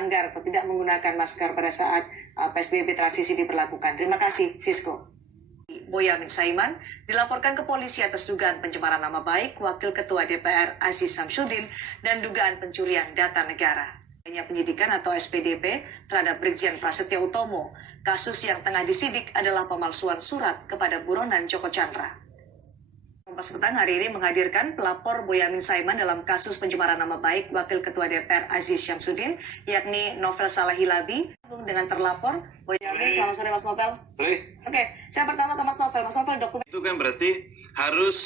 melanggar atau tidak menggunakan masker pada saat PSBB transisi diberlakukan. Terima kasih, Sisko. Boyamin Saiman dilaporkan ke polisi atas dugaan pencemaran nama baik Wakil Ketua DPR Aziz Samsudin dan dugaan pencurian data negara. Hanya penyidikan atau SPDP terhadap Brigjen Prasetyo Utomo. Kasus yang tengah disidik adalah pemalsuan surat kepada buronan Joko Chandra. Kompas Petang hari ini menghadirkan pelapor Boyamin Saiman dalam kasus pencemaran nama baik Wakil Ketua DPR Aziz Syamsuddin, yakni Novel Salahilabi, dengan terlapor Boyamin. Selamat sore Mas Novel. Oke, saya pertama ke Mas Novel. Mas Novel, dokumen itu kan berarti harus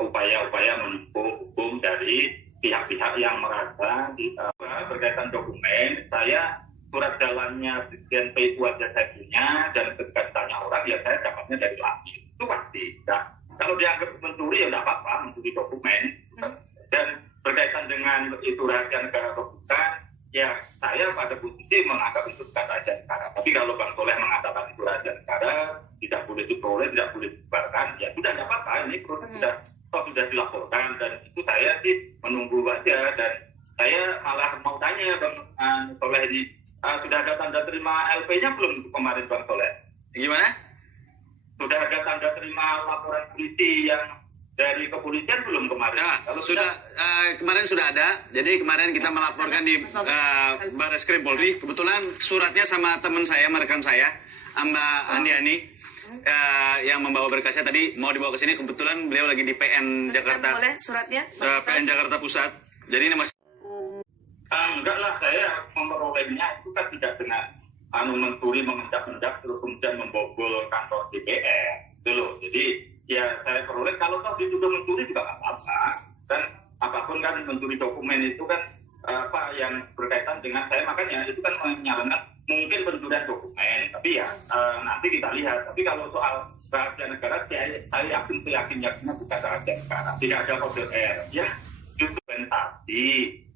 upaya-upaya menempuh hukum dari pihak-pihak yang merasa berkaitan dokumen. Saya surat jalannya Brigjen PU aja saya punya, dan ketika ditanya orang ya saya dapatnya dari Lapis. Itu pasti. Nah, kalau dianggap mencuri ya tidak apa-apa, mencuri dokumen. Dan berkaitan dengan itu rahasia negara atau bukan, ya saya pada posisi menganggap itu bukan rahasia negara. Tapi kalau Bang Soleh mengatakan itu rahasia negara, tidak boleh diperoleh, tidak boleh disebarkan, ya sudah tidak apa-apa. Ini proses sudah dilaporkan, dan itu saya sih menunggu aja. Dan saya malah mau tanya Bang Soleh ini, sudah ada tanda terima LP-nya belum kemarin Bang Soleh? Gimana? Sudah ada tanda terima laporan polisi yang dari kepolisian belum kemarin? Nah, kalau sudah kemarin sudah ada. Jadi kemarin kita melaporkan di Barreskrim Polri. Kebetulan suratnya sama teman saya, rekan saya, Mbak Andiani, yang membawa berkasnya tadi mau dibawa ke sini. Kebetulan beliau lagi di PN Jakarta. boleh suratnya? PN Jakarta Pusat. Jadi ini masih. Enggak lah, saya memperolehnya itu kan tidak dengan mencuri, mengendap-endap, terus kemudian membobol kantor DPR. Itu loh. Jadi ya saya peroleh, kalau toh diduga mencuri juga nggak apa-apa. Dan apapun kan mencuri dokumen itu kan apa yang berkaitan dengan saya, makanya itu kan menyarankan mungkin pencurian dokumen. Tapi ya nanti kita lihat. Tapi kalau soal rahasia negara, saya yakinnya bukan rahasia negara. Tidak ada kode R. Ya, justru investasi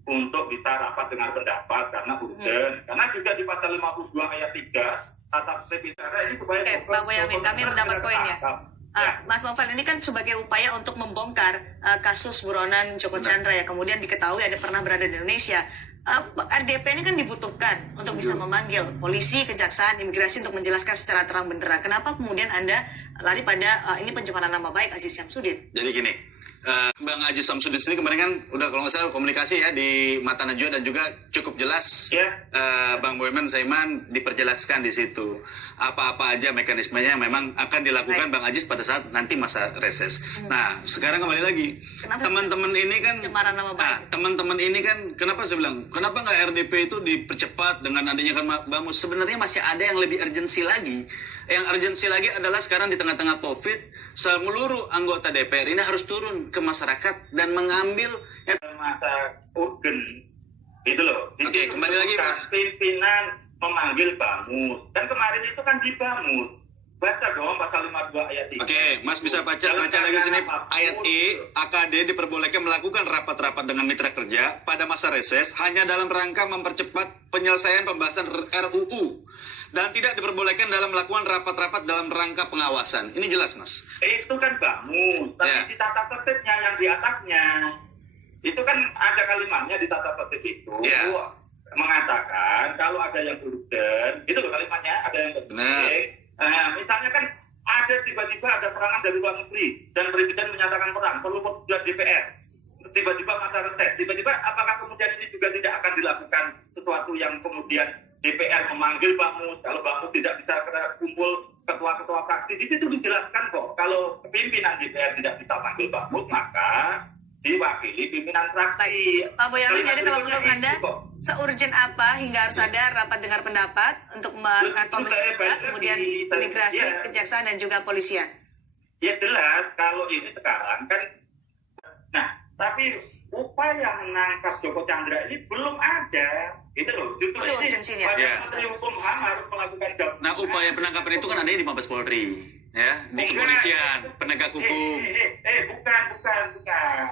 untuk bisa rapat dengan pendapat karena urgen. Karena juga di pasal 52 ayat 3 tata tertib negara ini supaya... Oke, Bang Boyamin, kami mendapat poinnya. Mas Novel, ini kan sebagai upaya untuk membongkar kasus buronan Joko Chandra ya, kemudian diketahui ada pernah berada di Indonesia. RDP ini kan dibutuhkan untuk bisa memanggil polisi, kejaksaan, imigrasi untuk menjelaskan secara terang benderang. Kenapa kemudian Anda lari pada ini pencemaran nama baik Aziz Syamsuddin? Jadi gini, Bang Aziz Syamsuddin sendiri kemarin kan udah kalau nggak salah komunikasi ya di Mata Najwa, dan juga cukup jelas Bang Boyamin Saiman diperjelaskan di situ apa-apa aja mekanismenya yang memang akan dilakukan Bang Aziz pada saat nanti masa reses. Nah sekarang kembali lagi, teman-teman ini kan teman-teman ini kan kenapa saya bilang kenapa nggak RDP itu dipercepat dengan adanya kan Bamus? Sebenarnya masih ada yang lebih urgensi lagi. Yang urgensi lagi adalah sekarang di tengah-tengah COVID, seluruh anggota DPR ini harus turun ke masyarakat dan mengambil yang masa urgen. Itu loh. Oke, kembali lagi Mas. Pimpinan memanggil Bamus. Dan kemarin itu kan di Bamus. Baca dong pasal 52 ayat 3. Oke, Mas bisa baca lagi sini ayat E, AKD diperbolehkan melakukan rapat-rapat dengan mitra kerja pada masa reses hanya dalam rangka mempercepat penyelesaian pembahasan RUU dan tidak diperbolehkan dalam melakukan rapat-rapat dalam rangka pengawasan. Ini jelas, Mas. Itu kan Bamus, tapi di tata tertibnya yang di atasnya itu kan ada kalimatnya di tata tertib itu mengatakan kalau ada yang urgen, itu loh kalimatnya, ada yang penting. Nah, misalnya kan ada tiba-tiba ada serangan dari luar negeri dan presiden menyatakan perang, perlu persetujuan DPR. Tiba-tiba masa reses, tiba-tiba apakah kemudian ini juga tidak akan dilakukan sesuatu yang kemudian DPR memanggil Bamus, kalau Bamus tidak bisa kumpul ketua-ketua fraksi, di situ dijelaskan kok, kalau pimpinan DPR tidak bisa manggil Bamus, maka diwakili pimpinan fraksi. Pak Boyamin, jadi kalau menurut Anda seurgent apa hingga harus ada rapat dengar pendapat untuk mengangkat komisi juga, kemudian imigrasi, kejaksaan dan juga polisian? Ya jelas, kalau ini sekarang kan, nah tapi upaya menangkap Joko Chandra ini belum ada, itu loh. Justru ini Menteri Hukum HAM harus melakukan job. Nah, upaya penangkapan itu kan ada di Mabes Polri, ya, di kepolisian, penegak hukum. Bukan.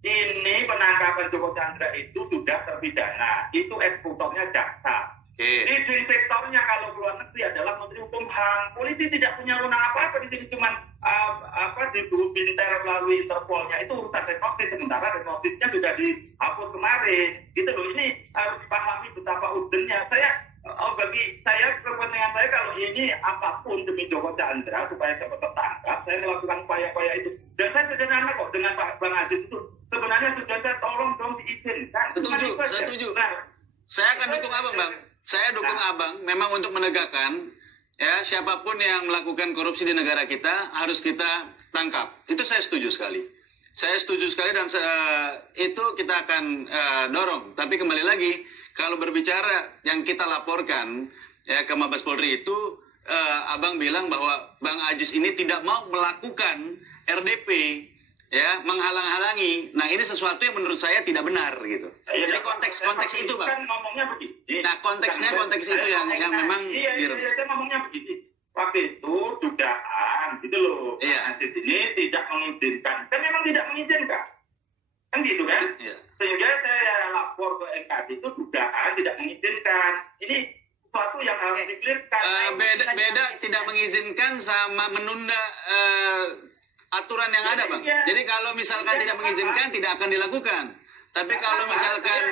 Ini penangkapan Joko Chandra itu sudah terpidana. Itu eksekutornya jaksa. Di sektornya kalau luar negeri adalah Menteri Hukum HAM. Polisi tidak punya wewenang apa-apa di sini, cuman diburu binter melalui Interpolnya. Itu urusan reknotis, sementara reknotisnya sudah dihapus kemarin. Gitu loh, ini harus dipahami betapa urgennya. Bagi saya, kepentingan saya kalau ini apapun demi Joko Chandra supaya cepat tertangkap, saya melakukan upaya-upaya itu. Dan saya sederhana kok dengan Bang Aziz itu. Sebenarnya sudah saya tolong dong diizinkan. Saya setuju. Nah, saya akan dukung abang, Bang. Saya dukung abang memang untuk menegakkan ya siapapun yang melakukan korupsi di negara kita harus kita tangkap. Itu saya setuju sekali. Saya setuju sekali dan itu kita akan dorong. Tapi kembali lagi, kalau berbicara yang kita laporkan ya ke Mabes Polri itu, abang bilang bahwa Bang Ajis ini tidak mau melakukan RDP, ya menghalang-halangi. Nah ini sesuatu yang menurut saya tidak benar gitu. Jadi konteks itu, Bang. Kan ngomongnya begini. Nah konteks itu yang memang saya ngomongnya begini. Waktu itu dugaan gitu loh. Iya. Aziz ini tidak mengizinkan. Kan memang tidak mengizinkan. Kan gitu kan? Iya. Sehingga saya lapor ke MKD itu dugaan tidak mengizinkan. Ini sesuatu yang harus dikelirkan. Beda tidak mengizinkan sama menunda aturan yang ada, Bang. Iya. Jadi kalau misalkan tidak mengizinkan tidak akan dilakukan. Tapi kalau misalkan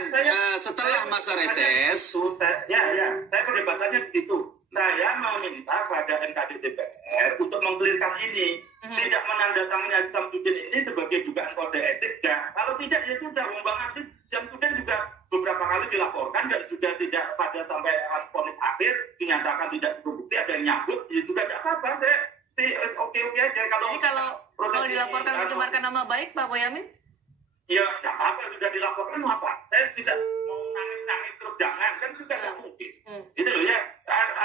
setelah masa reses, saya perdebatannya begitu. Saya meminta kepada MKD DPR untuk mengkelirkan ini, tidak menandatangani Aziz Samsudin ini sebagai dugaan kode etik. Ya. Kalau tidak, ya sudah. Bang Aziz Samsudin juga beberapa kali dilaporkan dan sudah tidak pada sampai vonis akhir dinyatakan tidak terbukti, ada yang nyabut, ya juga tidak apa-apa. Saya oke-oke aja. Jadi kalau dilaporkan mencemarkan nama baik, Pak Boyamin? Ya, tidak apa, sudah dilaporkan apa? Saya tidak mau nangis-nangis terus, jangan, kan juga tidak mungkin. Itu loh ya,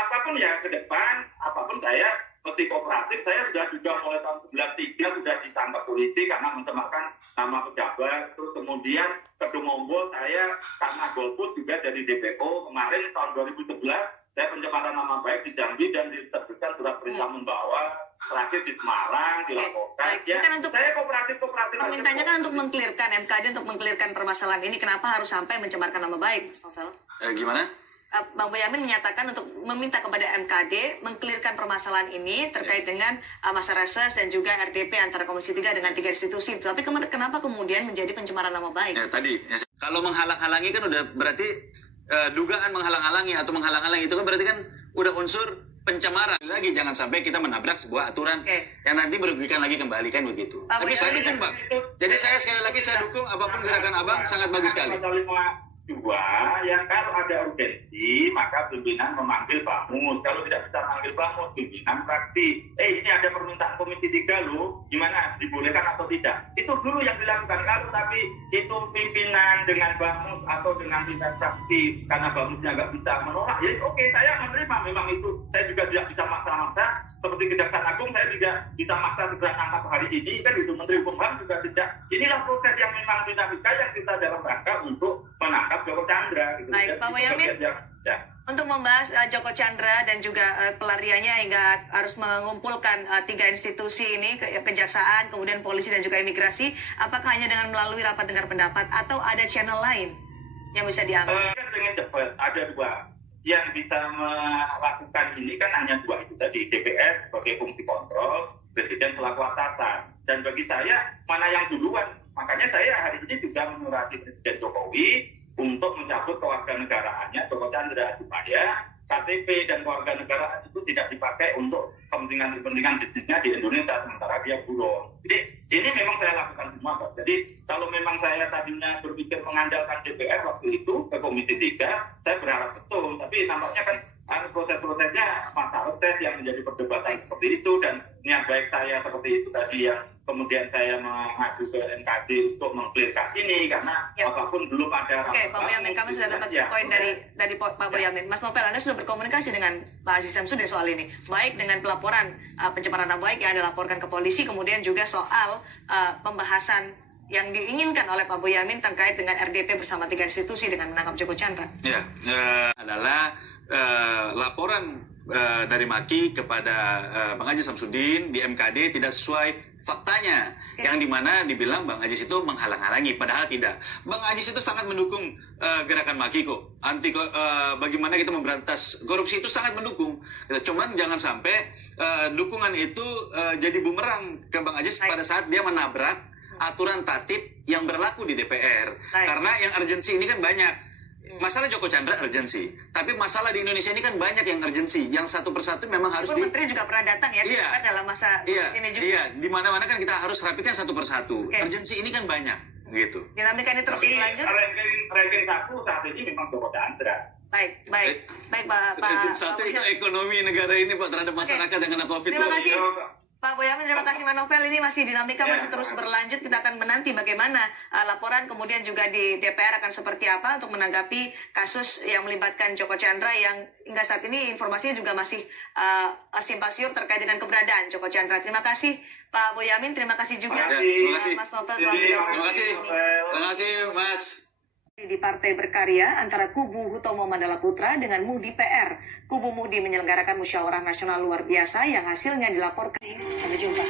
apapun ya ke depan, apapun saya mesti kooperatif. Saya sudah mulai tahun 1993 sudah ditangkap polisi karena mencemarkan nama pejabat. Terus kemudian Kedungombo saya karena golput juga dari DPO. Kemarin tahun 2011 saya pencemaran nama baik di Jambi dan diterbitkan surat perintah membawa. Terakhir di Semarang dilaporkan. Ya, kan untuk, saya kooperatif. Permintaannya kan untuk mengklirkan MKD untuk mengklirkan permasalahan ini. Kenapa harus sampai mencemarkan nama baik, Mas Novel? Gimana? Bang Boyamin menyatakan untuk meminta kepada MKD mengklirkan permasalahan ini terkait dengan masa reses dan juga RDP antara Komisi 3 dengan 3 institusi. Tapi kenapa kemudian menjadi pencemaran nama baik? Kalau menghalang-halangi kan udah berarti dugaan menghalang-halangi atau menghalang-halangi itu kan berarti kan udah unsur pencemaran. Lagi jangan sampai kita menabrak sebuah aturan yang nanti merugikan lagi kembali kan begitu. Tapi saya dukung, Bang. Jadi saya sekali lagi saya dukung apapun gerakan abang sangat bagus sekali. Dua, yang kalau ada urgensi, maka pimpinan memanggil Bamus. Kalau tidak bisa memanggil Bamus, pimpinan fraksi. Ini ada permintaan Komisi 3 loh, gimana? Dibolehkan atau tidak? Itu dulu yang dilakukan. Kalau tapi itu pimpinan dengan Bamus atau dengan pimpinan fraksi, karena Bamusnya nggak bisa menolak, ya oke, saya menerima. Memang itu, saya juga tidak bisa maksa-maksa. Seperti Kejaksaan Agung, saya tidak bisa maksa segera tangkap hari ini, kan itu Menteri Hukum HAM juga tidak. Inilah proses yang memang dinamika yang kita dalam rangka untuk menangkap Joko Chandra. Gitu. Baik, Pak Boyamin. Untuk membahas Joko Chandra dan juga pelariannya hingga harus mengumpulkan 3 institusi ini, Kejaksaan, kemudian Polisi dan juga Imigrasi, apakah hanya dengan melalui rapat dengar pendapat atau ada channel lain yang bisa diambil? Dengan cepat, ada 2. Yang bisa melakukan ini kan hanya 2 itu tadi, DPR sebagai fungsi kontrol, Presiden selaku atasan. Dan bagi saya, mana yang duluan? Makanya saya hari ini juga menyurati Presiden Jokowi untuk mencabut kewarganegaraannya Joko Chandra supaya KTP dan kewarganegaraan itu tidak dipakai untuk kepentingan bisnisnya di Indonesia sementara dia buron. Jadi ini memang saya lakukan semua, Pak. Jadi kalau memang saya tadinya berpikir mengandalkan DPR waktu itu ke Komisi 3, saya berharap betul. Tapi nampaknya kan proses-prosesnya masa reses yang menjadi perdebatan seperti itu, dan niat baik saya seperti itu tadi yang kemudian saya mengadu ke MKD untuk mengklirkan ini karena apapun belum ada. Oke, Pak Boyamin, kami sudah dapat poin dari Pak Boyamin. Mas Novel, Anda sudah berkomunikasi dengan Pak Aziz Samsudin soal ini, baik dengan pelaporan pencemaran nama baik yang Anda laporkan ke polisi, kemudian juga soal pembahasan yang diinginkan oleh Pak Boyamin terkait dengan RDP bersama 3 institusi dengan menangkap Joko Chandra. Ya, adalah laporan dari Maki kepada Bang Aziz Samsudin di MKD tidak sesuai faktanya, yang dimana dibilang Bang Aziz itu menghalang-halangi, padahal tidak. Bang Aziz itu sangat mendukung gerakan Maki kok, bagaimana kita memberantas korupsi itu sangat mendukung. Cuman jangan sampai dukungan itu jadi bumerang ke Bang Aziz pada saat dia menabrak aturan tatip yang berlaku di DPR. Karena yang urgensi ini kan banyak. Masalah Joko Chandra urgensi, tapi masalah di Indonesia ini kan banyak yang urgensi, yang satu persatu memang harus Menteri juga pernah datang ya, Iya. kan dalam masa ini juga. Iya, di mana-mana kan kita harus rapikan satu persatu. Oke. Urgensi ini kan banyak, gitu. Dinamika ini terus Tapi berlanjut. ranking satu saat ini memang Joko Chandra. Baik Pak Prinsip satu itu ekonomi negara ini Pak terhadap masyarakat yang kena COVID. Terima Pak. kasih. Pak Boyamin, terima kasih Mas Novel. Ini masih dinamika masih terus berlanjut. Kita akan menanti bagaimana laporan kemudian juga di DPR akan seperti apa untuk menanggapi kasus yang melibatkan Joko Chandra yang hingga saat ini informasinya juga masih simpang siur terkait dengan keberadaan Joko Chandra. Terima kasih Pak Boyamin, terima kasih juga Terima kasih. Mas Novel. Terima kasih. Terima kasih, Mas. Di Partai Berkarya antara kubu Hutomo Mandala Putra dengan Muhdi PR. Kubu Muhdi menyelenggarakan musyawarah nasional luar biasa yang hasilnya dilaporkan. Sampai jumpa.